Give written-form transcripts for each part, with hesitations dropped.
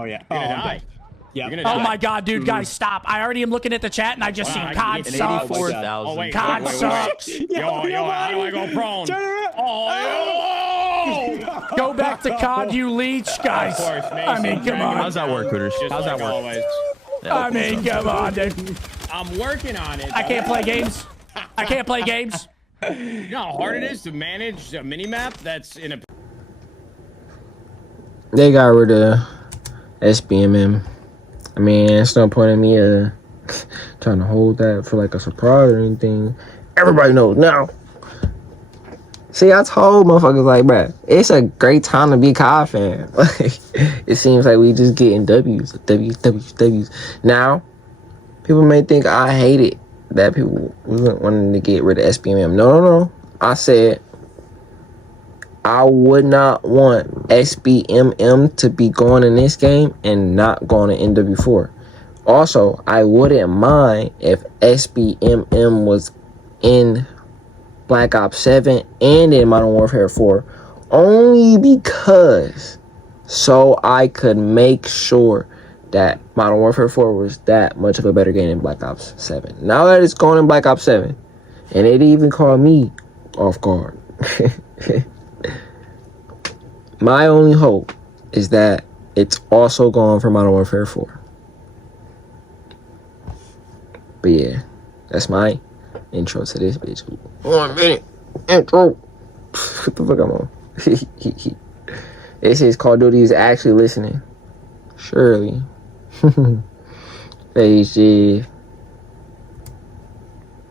Oh yeah. You're gonna die. Yeah. Oh my god, dude, guys, stop. I already am looking at the chat and I just seen COD sucks. 84,000. Oh, wait, COD sucks. Yo, how do I go prone? Oh, Go back to COD, you leech, guys. Of course, I mean, come on. How's that work, Hooters? Just How's like that work? always. I mean, come on, dude. I'm working on it. I can't play games. I can't play games. You know how hard it is to manage a mini-map that's in a... They got rid of SBMM. I mean, it's no point in me trying to hold that for like a surprise or anything. Everybody knows now. See, I told motherfuckers like, bruh, it's a great time to be a COD fan. Like, it seems like we just getting W's. Now, people may think I hate it that people wanting to get rid of SBMM. No. I said I would not want SBMM to be going in this game and not going in NW4. Also, I wouldn't mind if SBMM was in Black Ops 7 and in Modern Warfare 4, only because so I could make sure that Modern Warfare 4 was that much of a better game than Black Ops 7. Now that it's going in Black Ops 7, and it even called me off guard. My only hope is that it's also going for Modern Warfare 4. But yeah, that's my intro to this bitch. 1 minute intro. What the fuck I'm on? It says Call of Duty is actually listening. Surely. Phase G.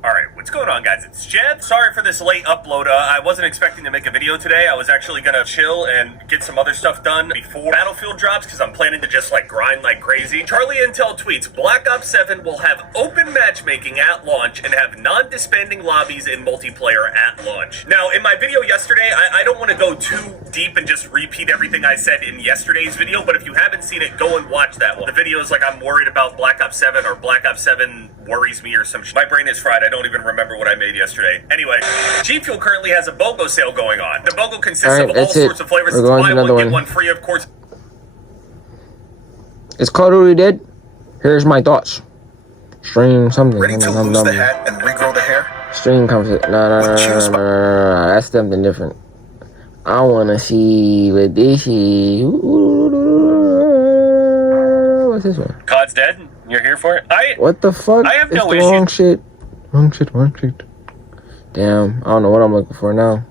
Alright, what's going on, guys? It's Jed. Sorry for this late upload. I wasn't expecting to make a video today. I was actually gonna chill and get some other stuff done before Battlefield drops, because I'm planning to just like grind like crazy. Charlie Intel tweets, Black Ops 7 will have open matchmaking at launch and have non-disbanding lobbies in multiplayer at launch. Now, in my video yesterday, I don't want to go too deep and just repeat everything I said in yesterday's video, but if you haven't seen it, go and watch that one. The video is like I'm worried about Black Ops 7 or Black Ops 7 worries me or some shit. My brain is fried. I don't even remember what I made yesterday. Anyway, G Fuel currently has a BOGO sale going on. The BOGO consists of all sorts of flavors. It's buy one, get one free, of course. Is Call of Duty dead? Here's my thoughts. Stream something. Ready to lose the hat and regrow the hair? Stream conversation. No. That's something different. I wanna see what this is. What's this one? COD's dead. You're here for it? What the fuck? I have it's no the issue. Wrong shit. Damn, I don't know what I'm looking for now.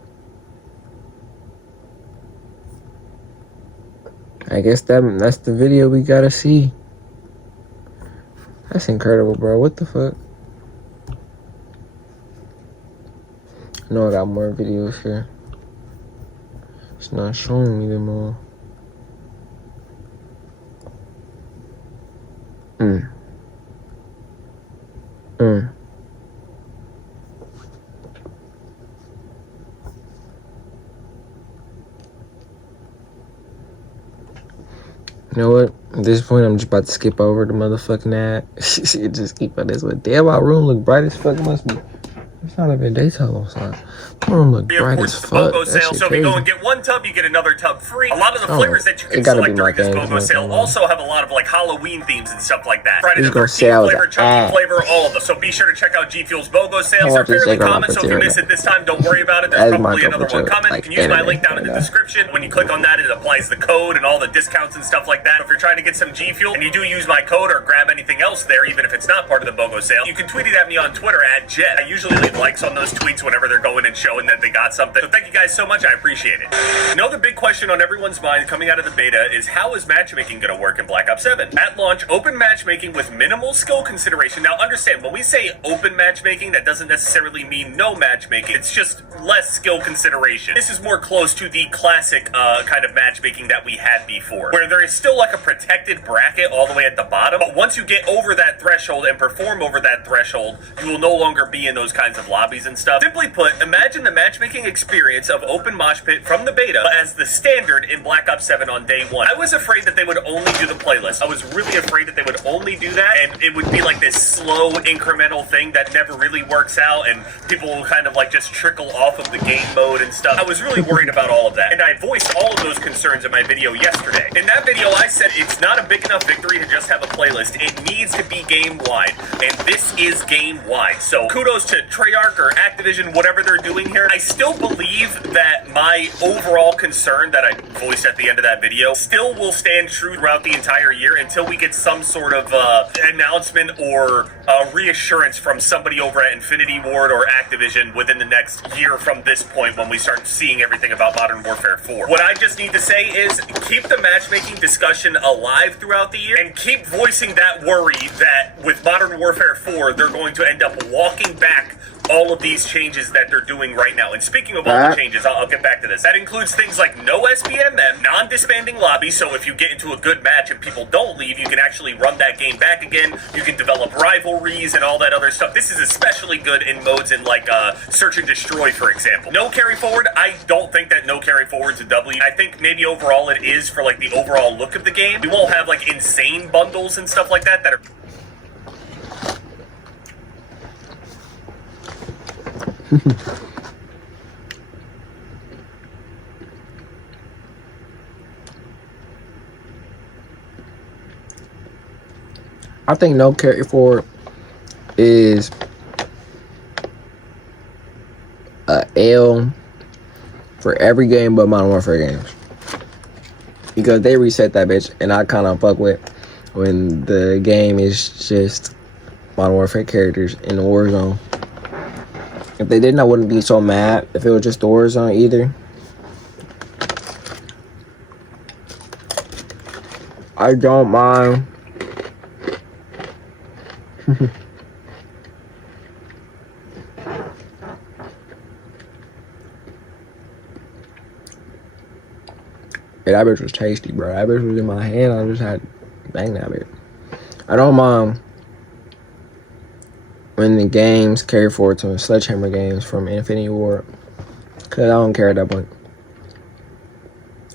I guess that's the video we gotta see. That's incredible, bro. What the fuck? I know I got more videos here. It's not showing me them all. You know what? At this point, I'm just about to skip over the motherfucking ad. Just keep on this one. Damn, my room look bright as fuck. It must be. It's not even daytime outside. My room look bright as fuck. BOGO sale. So if you go and get one tub, you get another tub free. A lot of the flavors that you can select during this BOGO sale also have a lot of like Halloween themes and stuff like that. Friday the 13th flavor, Chucky flavor, all of them. So be sure to check out G Fuel's BOGO sales. They're fairly common, so if you miss it this time, don't worry about it. There's probably another one coming. You can use my link down in the description. When you click on that, it applies the code and all the discounts and stuff like that. If you're trying to get some G Fuel and you do use my code or grab anything else there, even if it's not part of the BOGO sale, you can tweet it at me on Twitter at Jet. I usually leave likes on those tweets whenever they're going and showing that they got something. So thank you guys so much. I appreciate it. You know, the big question on everyone's mind coming out of the beta is how is matchmaking going to work in Black Ops 7? At launch, open matchmaking with minimal skill consideration. Now understand, when we say open matchmaking, that doesn't necessarily mean no matchmaking. It's just less skill consideration. This is more close to the classic kind of matchmaking that we had before, where there is still like a protected bracket all the way at the bottom. But once you get over that threshold and perform over that threshold, you will no longer be in those kinds of of lobbies and stuff. Simply put, imagine the matchmaking experience of open mosh pit from the beta as the standard in Black Ops 7 on day one. I was afraid that they would only do the playlist. I was really afraid that they would only do that, and it would be like this slow, incremental thing that never really works out, and people will kind of like just trickle off of the game mode and stuff. I was really worried about all of that, and I voiced all of those concerns in my video yesterday. In that video, I said it's not a big enough victory to just have a playlist. It needs to be game-wide, and this is game-wide. So kudos to Treyarch or Activision, whatever they're doing here. I still believe that my overall concern that I voiced at the end of that video still will stand true throughout the entire year until we get some sort of announcement or reassurance from somebody over at Infinity Ward or Activision within the next year from this point when we start seeing everything about Modern Warfare 4. What I just need to say is keep the matchmaking discussion alive throughout the year and keep voicing that worry that with Modern Warfare 4 they're going to end up walking back all of these changes that they're doing right now. And speaking of all the changes, I'll get back to this. That includes things like no SBMM, non-disbanding lobby, so if you get into a good match and people don't leave, you can actually run that game back again. You can develop rivalries and all that other stuff. This is especially good in modes in like Search and Destroy, for example. No carry forward, I don't think that no carry forward's a W. I think maybe overall it is for like the overall look of the game. We won't have like insane bundles and stuff like that are I think no carry forward is a L for every game but Modern Warfare games, because they reset that bitch, and I kind of fuck with when the game is just Modern Warfare characters in the Warzone. If they didn't, I wouldn't be so mad if it was just the Warzone either. I don't mind. Yeah, that bitch was tasty, bro. That bitch was in my hand. I just had to bang that bitch. I don't mind when the games carry forward to Sledgehammer games from Infinity Ward, because I don't care at that point.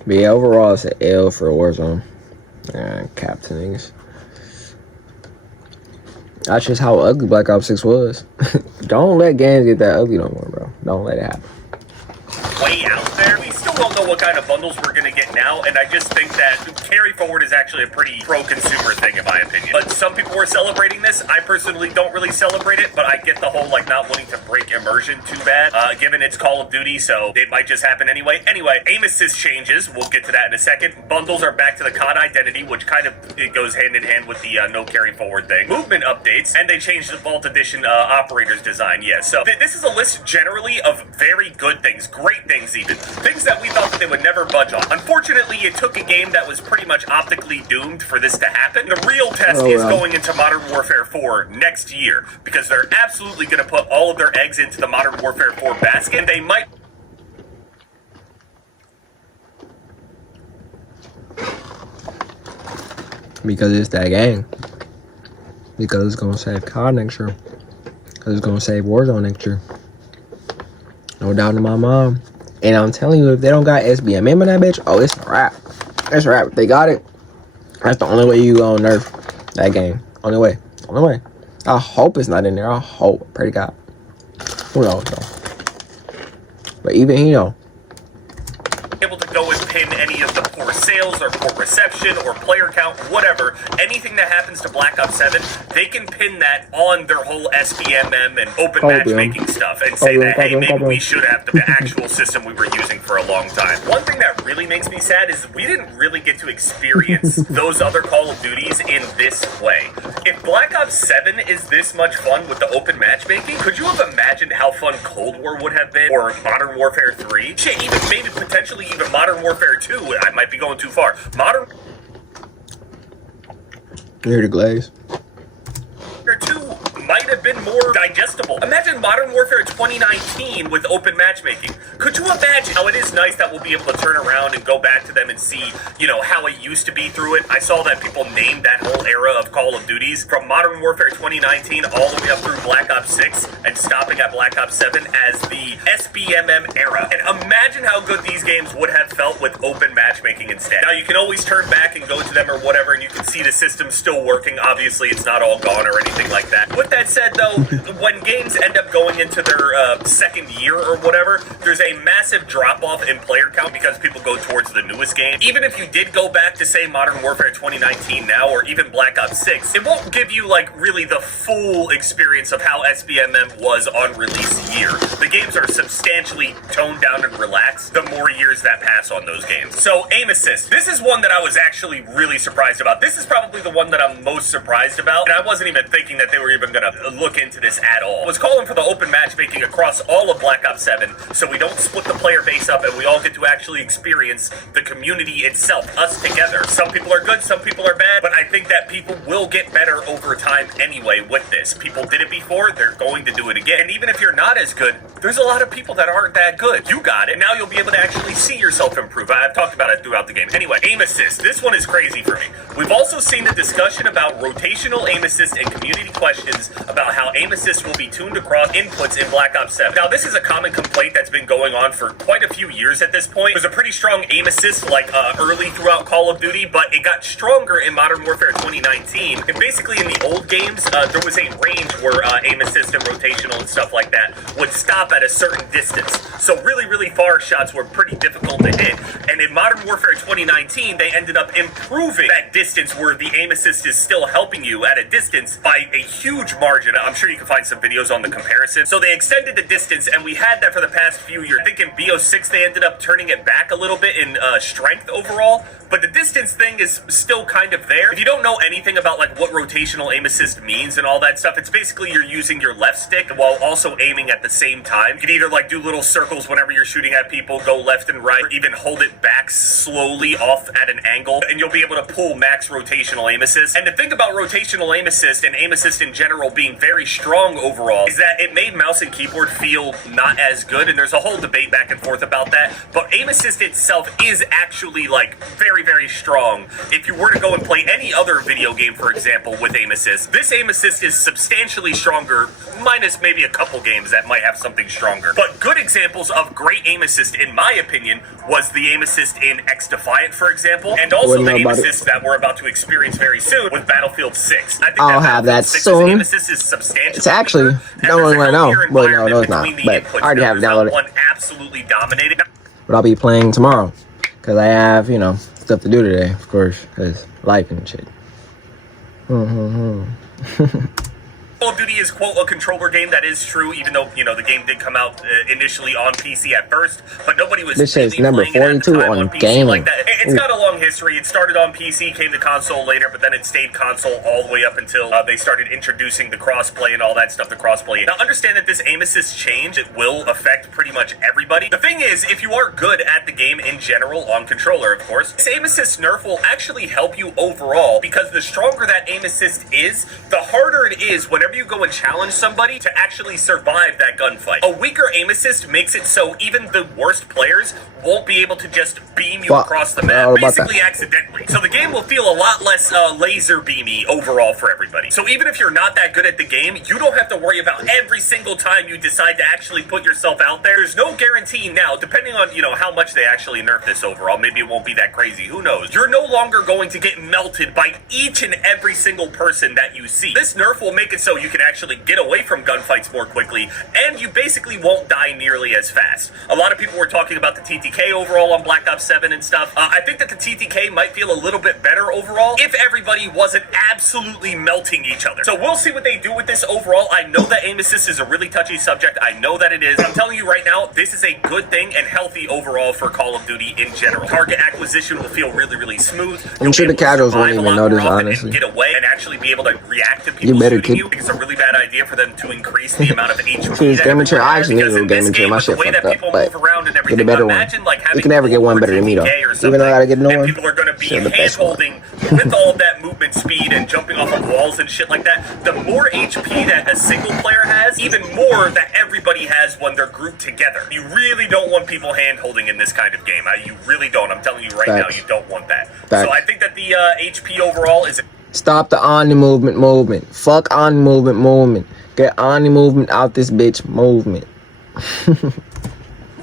But yeah, overall it's an L for Warzone. Cap to niggas. That's just how ugly Black Ops 6 was. Don't let games get that ugly no more, bro. Don't let it happen. Way out there. We still don't know what kind of bundles we're going to get now, and I just think that carry forward is actually a pretty pro-consumer thing, in my opinion. But some people were celebrating this. I personally don't really celebrate it, but I get the whole, like, not wanting to break immersion too bad, given it's Call of Duty, so it might just happen anyway. Anyway, aim assist changes. We'll get to that in a second. Bundles are back to the COD identity, which kind of it goes hand in hand with the no carry forward thing. Movement updates, and they changed the Vault Edition operator's design, yes. So this is a list generally of very good things, great things even. Things that we thought that they would never budge on. Unfortunately, it took a game that was pretty much optically doomed for this to happen. The real test is going into Modern Warfare 4 next year, because they're absolutely going to put all of their eggs into the Modern Warfare 4 basket, and they might... Because it's that game. Because it's going to save COD next year. Because it's going to save Warzone next year. No doubt in my mind. And I'm telling you, if they don't got SBMM in that bitch, oh, it's a wrap. It's a wrap. If they got it, that's the only way you gonna nerf that game. Only way. Only way. I hope it's not in there. I hope. Pray to God. Who knows, though. But even he know. Able to go and pin any of the poor sales or poor reception or player count, whatever, anything that happens to Black Ops 7, they can pin that on their whole SBMM and open matchmaking stuff and say that, hey, maybe we should have the actual system we were using for a long time. One thing that really makes me sad is we didn't really get to experience those other Call of Duties in this way. If Black Ops 7 is this much fun with the open matchmaking, could you have imagined how fun Cold War would have been, or Modern Warfare 3? Shit, even maybe potentially even Modern Warfare 2, I might be going too far. Modern Here to glaze. Warfare 2 might have been more digestible. Imagine Modern Warfare 2019 with open matchmaking. Could you imagine how it is nice that we'll be able to turn around and go back to them and see, you know, how it used to be through it? I saw that people named that whole era of Call of Duties from Modern Warfare 2019 all the way up through Black Ops 6 and stopping at Black Ops 7 as the SBMM era. And imagine how good these games would have felt with open matchmaking instead. Now, you can always turn back and go to them or whatever, and you can see the system still working. Obviously, it's not all gone or anything like that. With that said, though, when games end up going into their second year or whatever, there's a massive drop-off in player count because people go towards the newest game. Even if you did go back to, say, Modern Warfare 2019 now, or even Black Ops 6, it won't give you, like, really the full experience of how SBMM was on release year. The games are substantially toned down and relaxed the more years that pass on those games. So, aim assist. This is one that I was actually really surprised about. This is probably the one that I'm most surprised about, and I wasn't even thinking that they were even going to look into this at all. I was calling for the open matchmaking across all of Black Ops 7, so we don't split the player base up and we all get to actually experience the community itself, us together. Some people are good, some people are bad, but I think that people will get better over time anyway with this. People did it before, they're going to do it again. And even if you're not as good, there's a lot of people that aren't that good. You got it. Now you'll be able to actually see yourself improve. I've talked about it throughout the game. Anyway, aim assist. This one is crazy for me. We've also seen a discussion about rotational aim assist and community questions about how aim assist will be tuned across inputs in Black Ops 7. Now, this is a common complaint that's been going on for quite a few years at this point. There's a pretty strong aim assist, like early throughout Call of Duty, but it got stronger in Modern Warfare 2019. And basically, in the old games, there was a range where aim assist and rotational and stuff like that would stop at a certain distance. So really, really far shots were pretty difficult to hit. And in Modern Warfare 2019, they ended up improving that distance where the aim assist is still helping you at a distance by a huge margin. I'm sure you can find some videos on the comparison. So they extended the distance, and we had that for the past few years. I think in BO6, they ended up turning it back a little bit in strength overall. But the distance thing is still kind of there. If you don't know anything about like what rotational aim assist means and all that stuff, it's basically you're using your left stick while also aiming at the same time. You can either like do little circles whenever you're shooting at people, go left and right, or even hold it back slowly off at an angle, and you'll be able to pull max rotational aim assist. And the thing about rotational aim assist and aim assist in general being very strong overall is that it made mouse and keyboard feel not as good, and there's a whole debate back and forth about that. But aim assist itself is actually like very, very strong. If you were to go and play any other video game, for example, with aim assist, this aim assist is substantially stronger, minus maybe a couple games that might have something stronger. But good examples of great aim assist, in my opinion, was the aim assist in X Defiant, for example, and also the aim assist that we're about to experience very soon with Battlefield 6. I think I'll have that soon. Aim assist is substantially it's actually downloading right now. Well, no, it's not. But I already have it downloaded. One absolutely dominated. But I'll be playing tomorrow because I have, you know, stuff to do today, of course, because life and shit. Call of Duty is, quote, a controller game. That is true, even though, you know, the game did come out initially on PC at first, but nobody was this really is number 42 on PC gaming. like that. It's got a long history. It started on PC, came to console later, but then it stayed console all the way up until they started introducing the crossplay and all that stuff, the crossplay. Now, understand that this aim assist change, it will affect pretty much everybody. The thing is, if you are good at the game in general, on controller, of course, this aim assist nerf will actually help you overall, because the stronger that aim assist is, the harder it is whenever you go and challenge somebody to actually survive that gunfight. A weaker aim assist makes it so even the worst players won't be able to just beam you across the map, basically accidentally. So the game will feel a lot less laser beamy overall for everybody. So even if you're not that good at the game, you don't have to worry about every single time you decide to actually put yourself out there. There's no guarantee now, depending on, you know, how much they actually nerf this overall. Maybe it won't be that crazy. Who knows? You're no longer going to get melted by each and every single person that you see. This nerf will make it so you can actually get away from gunfights more quickly, and you basically won't die nearly as fast. A lot of people were talking about the TTK overall on Black Ops 7 and stuff. I think that the TTK might feel a little bit better overall if everybody wasn't absolutely melting each other. So we'll see what they do with this overall. I know that aim assist is a really touchy subject. I know that it is. I'm telling you right now, this is a good thing and healthy overall for Call of Duty in general. Target acquisition will feel really, really smooth. I'm sure the casuals won't even notice, honestly. And get away and actually be able to react to people shooting you. It's a really bad idea for them to increase the amount of HP. Gaming chair, I actually need a little gaming chair. My shit fucked up, but get a better one. You can never get one better than me though. Even though I gotta get another one. People are going to be hand-holding with all of that movement speed and jumping off of walls and shit like that, the more HP that a single player has, even more that everybody has when they're grouped together. You really don't want people hand-holding in this kind of game. You really don't. I'm telling you right now, you don't want that. So I think that the HP overall is... Stop the Omni movement. Fuck Omni movement. Get Omni movement out this bitch movement.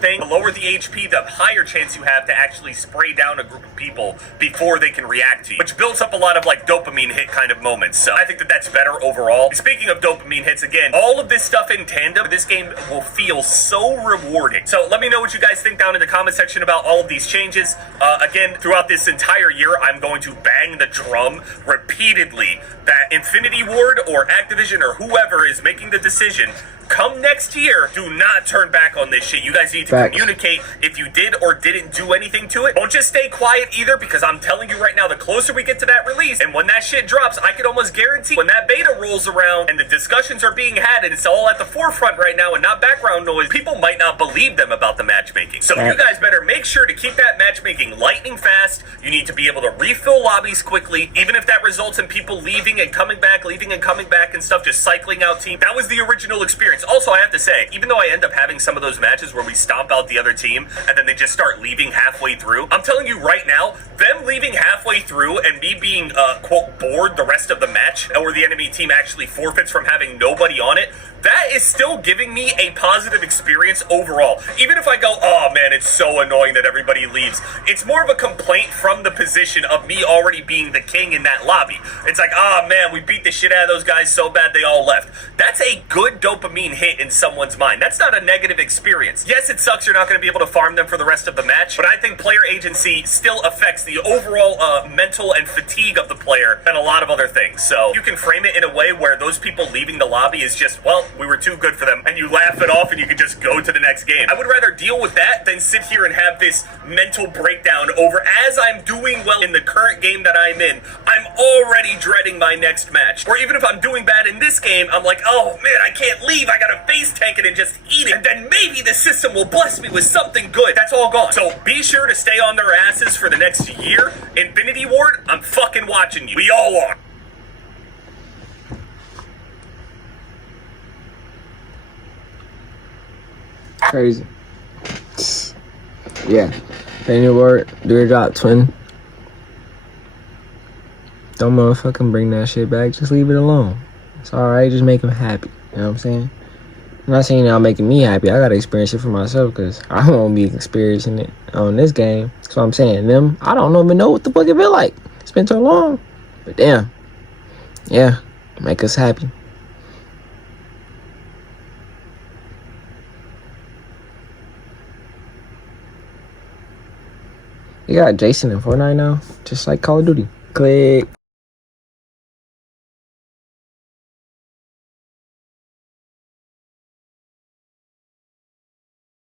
The lower the HP, the higher chance you have to actually spray down a group of people before they can react to you, which builds up a lot of like dopamine hit kind of moments. So I think that that's better overall. And speaking of dopamine hits, again, all of this stuff in tandem, this game will feel so rewarding. So let me know what you guys think down in the comment section about all of these changes. Again, throughout this entire year, I'm going to bang the drum repeatedly that Infinity Ward or Activision or whoever is making the decision, come next year, do not turn back on this shit. You guys need to communicate if you did or didn't do anything to it. Don't just stay quiet either, because I'm telling you right now, the closer we get to that release, and when that shit drops, I can almost guarantee when that beta rolls around and the discussions are being had and it's all at the forefront right now and not background noise, people might not believe them about the matchmaking. So you guys better make sure to keep that matchmaking lightning fast. You need to be able to refill lobbies quickly, even if that results in people leaving and coming back, leaving and coming back and stuff, just cycling out team. That was the original experience. Also, I have to say, even though I end up having some of those matches where we stomp out the other team and then they just start leaving halfway through, I'm telling you right now, them leaving halfway through and me being, quote, bored the rest of the match, or the enemy team actually forfeits from having nobody on it, that is still giving me a positive experience overall. Even if I go, oh man, it's so annoying that everybody leaves, it's more of a complaint from the position of me already being the king in that lobby. It's like, oh man, we beat the shit out of those guys so bad they all left. That's a good dopamine hit in someone's mind. That's not a negative experience. Yes, it sucks you're not going to be able to farm them for the rest of the match, but I think player agency still affects the overall mental and fatigue of the player and a lot of other things. So you can frame it in a way where those people leaving the lobby is just, well, we were too good for them, and you laugh it off and you can just go to the next game. I would rather deal with that than sit here and have this mental breakdown over, as I'm doing well in the current game that I'm in, I'm already dreading my next match. Or even if I'm doing bad in this game, I'm like, oh man, I can't leave, I gotta face tank it and just eat it, and then maybe the system will bless me with something good. That's all gone. So be sure to stay on their asses for the next year. Infinity Ward, I'm fucking watching you. We all are. Crazy. Yeah. Infinity Ward, do your job, twin. Don't motherfucking bring that shit back. Just leave it alone. It's alright. Just make him happy. You know what I'm saying? I'm not saying y'all making me happy. I gotta experience it for myself, because I won't be experiencing it on this game. That's what I'm saying. Them, I don't even know what the fuck it feel like. It's been so long. But damn. Yeah. Make us happy. You got Jason in Fortnite now, just like Call of Duty. Click.